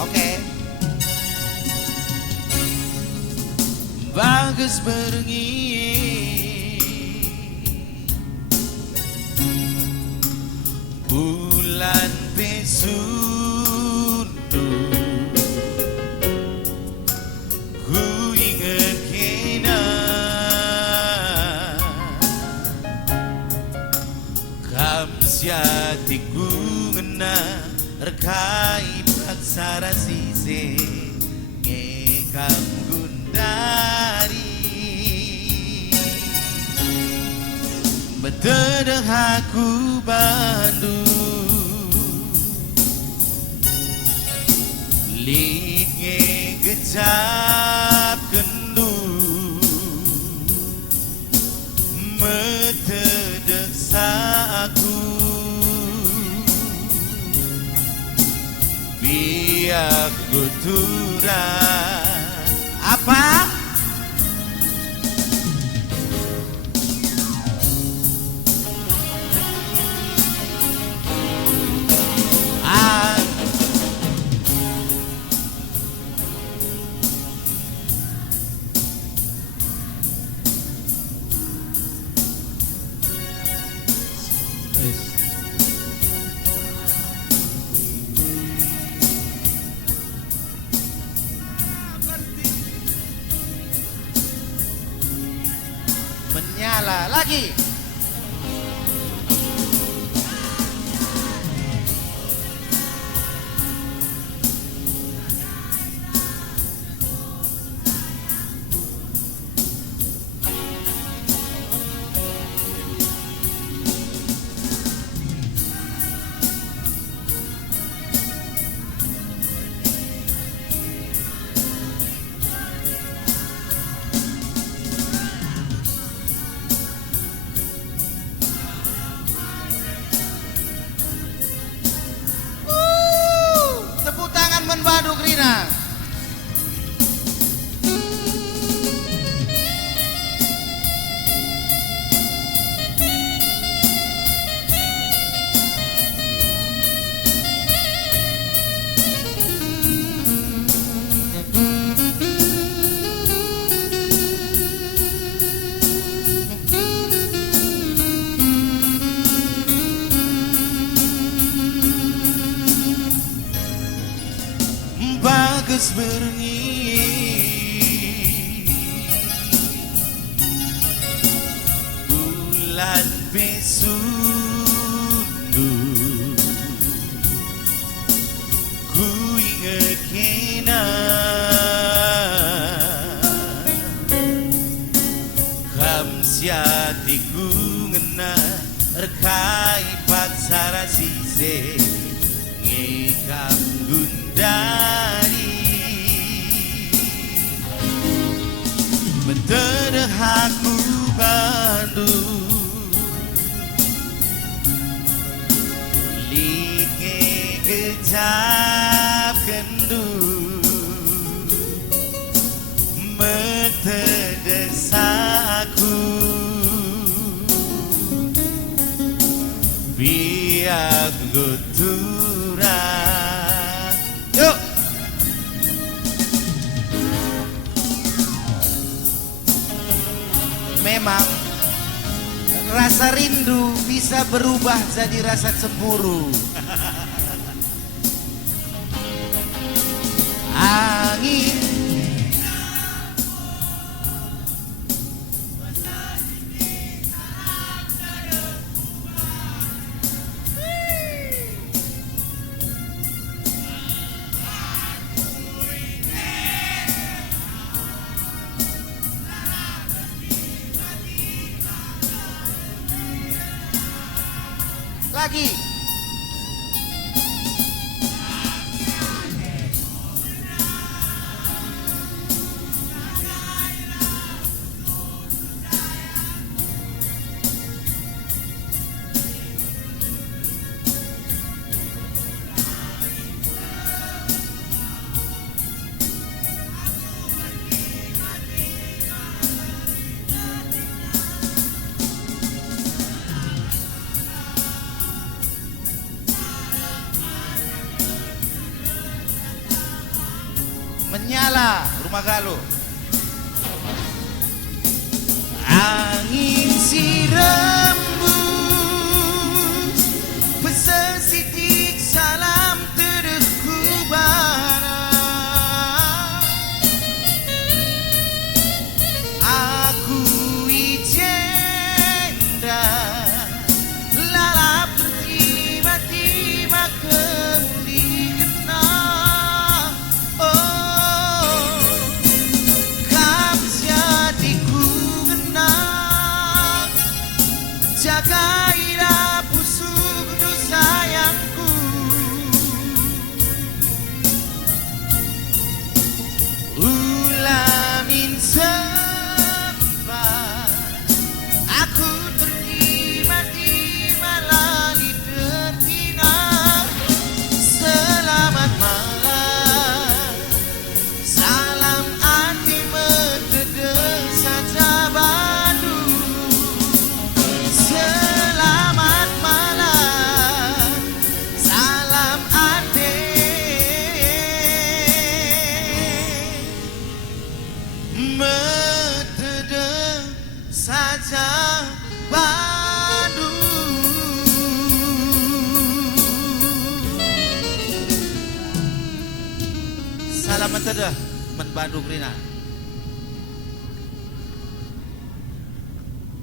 Oke. Bagus berengi bulan pesundu ku ingat kena kam siatiku ngena rekai paksara sise ngekam gundari betedeng aku bandu linge gecap kendu metedeng aku biak gutura apa? Menyala lagi. Baduk Rina. Bagus berengi bulan pesundu ku ingat kena kam siatiku ngena rekai paksara sise ngekam gundari betedeng aku bandu linge gecap kendu metedeng aku biak gutura. Yuk. Memang rasa rindu bisa berubah jadi rasa cemburu. Angin lagi. menyala rumah galuh. Angin si rembus pesesitik salam terdeku barang. Aku ijenda lalap tiba-tiba kembali kena. Oh, kam jadiku genang jaga ira pusukku sayangku. Ulamin sempat aku tertiba-tiba lali tertina. Selamat malam, salam anti mentedeng saja Bandung. Selamat malam, salam anti mentedeng saja Bandung. Salam mentedeng men Bandung Rina.